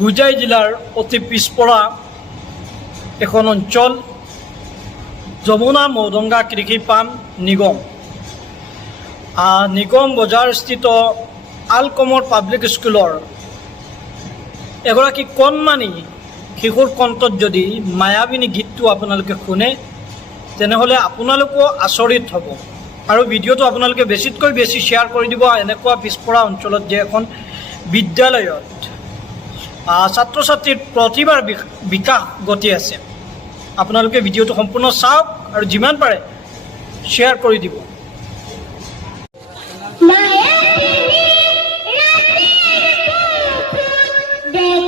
হোজাই জিলাৰ অতি পিছপৰা এখন অঞ্চল যমুনা মৌদঙ্গা কৃষি পাম নিগম নিগম বজাৰস্থিত আলকমৰ পাব্লিক স্কুলৰ এগৰাকী কণমানি শিশুৰ কণ্ঠত যদি মায়াবিনী গীতটো আপোনালোকে শুনে তেনেহ'লে আপোনালোকো আচৰিত হ'ব আৰু ভিডিঅ'টো আপোনালোকে বেছিতকৈ বেছি শ্বেয়াৰ কৰি দিব। এনেকুৱা পিছপৰা অঞ্চলত যে এখন বিদ্যালয়ত ছাত্ৰ ছাত্ৰীৰ প্ৰতিভাৰ বিকাশ ঘটি আছে, আপোনালোকে ভিডিঅ'টো সম্পূৰ্ণ চাওক আৰু যিমান পাৰে শ্বেয়াৰ কৰি দিব। মায়াবিনী ৰাতেৰ পুতুল